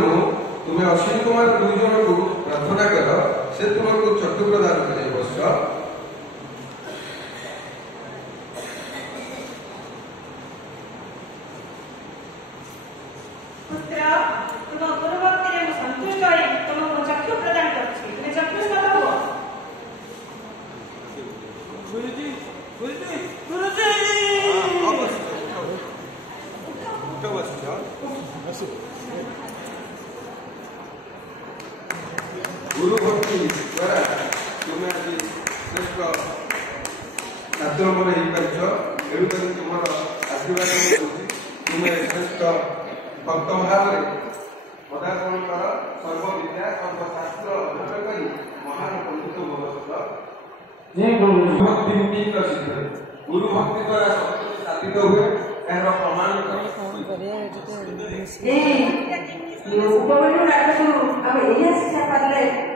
तुम्हें अश्विनी कुमार दुई जन को प्रार्थना कर से तुमको चक्षु प्रदान करे बस पुत्र तुम गुरु भक्ति रे संतुष्ट होई तुमको चक्षु प्रदान करछि तुम चक्षु मत हो गुरुजी गुरुजी गुरुजी गुरु भक्ति द्वारा तुम आज श्रेष्ठ छात्र मोर तुम आशीर्वाद तुम्हें श्रेष्ठ भक्त भाव में पदार्पण कर सर्वविद्या सर्वशास्त्र अध्ययन कर महान पंडित भक्ति प्रसिद्ध गुरु भक्ति द्वारा स्थापित हुए यार प्रमाण उपबंधु डाक्टर अब एरिया शिक्षा पाले